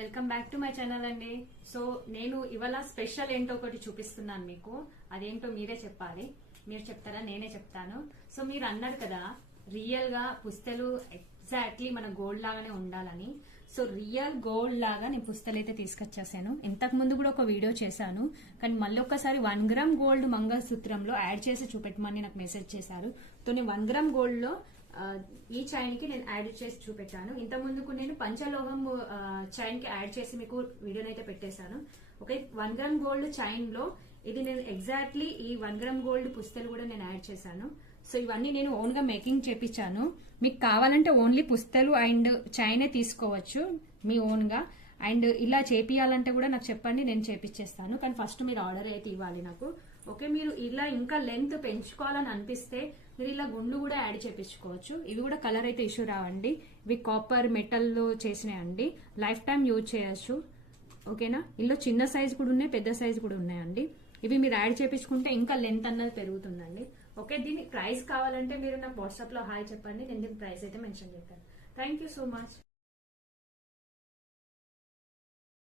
Welcome back to my channel అండి. So నేను ఇవాళ స్పెషల్ ఏంటో ఒకటి చూపిస్తున్నాను మీకు. అదేంటో మీరే చెప్పాలి. మీరు చెప్తారా నేనే చెప్తాను. సో మీరు అన్నారు కదా రియల్ గా పుస్తలు ఎగ్జాక్ట్లీ మన గోల్డ్ లాగానే ఉండాలని. సో రియల్ గోల్డ్ లాగా నేను పుస్తలు అయితే తీసుకొచ్చేసాను. ఇంతకు ముందు కూడా ఒక వీడియో చేశాను, కానీ మళ్ళీ ఒక్కసారి 1 గ్రామ్ గోల్డ్ మంగళసూత్రంలో యాడ్ చేసి చూపెట్టమని నాకు మెసేజ్ చేశారు. సో నేను 1 గ్రామ్ గోల్డ్ లో ఈ చైన్ కి నేను యాడ్ చేసి చూపెట్టాను. ఇంత ముందుకు నేను పంచలోహం చైన్ కి యాడ్ చేసి మీకు వీడియోని అయితే పెట్టేశాను. ఓకే, 1 గ్రామ్ గోల్డ్ చైన్ లో ఇది నేను ఎగ్జాక్ట్లీ ఈ 1 గ్రామ్ గోల్డ్ పుస్తలు కూడా నేను యాడ్ చేశాను. సో ఇవన్నీ నేను ఓన్ గా మేకింగ్ చేపించాను. మీకు కావాలంటే ఓన్లీ పుస్తలు అండ్ చైనే తీసుకోవచ్చు మీ ఓన్ గా. అండ్ ఇలా చేపియాలంటే కూడా నాకు చెప్పండి, నేను చేపించేస్తాను. కానీ ఫస్ట్ మీరు ఆర్డర్ అయితే ఇవ్వాలి నాకు. ఓకే, మీరు ఇలా ఇంకా లెంత్ పెంచుకోవాలని అనిపిస్తే మీరు ఇలా గుండు కూడా యాడ్ చేపించుకోవచ్చు. ఇవి కూడా కలర్ అయితే ఇష్యూ రావండి. ఇవి కాపర్ మెటల్ లో చేసినాయండి, లైఫ్ టైం యూజ్ చేయొచ్చు. ఓకేనా, ఇందులో చిన్న సైజ్ కూడా ఉన్నాయి, పెద్ద సైజ్ కూడా ఉన్నాయండి. ఇవి మీరు యాడ్ చేపించుకుంటే ఇంకా లెంత్ అన్నది పెరుగుతుందండి. ఓకే, దీని ప్రైస్ కావాలంటే మీరు నాకు వాట్సాప్ లో హాయ్ చెప్పండి, నేను దీని ప్రైస్ అయితే మెన్షన్ చేస్తాను. Thank you so much.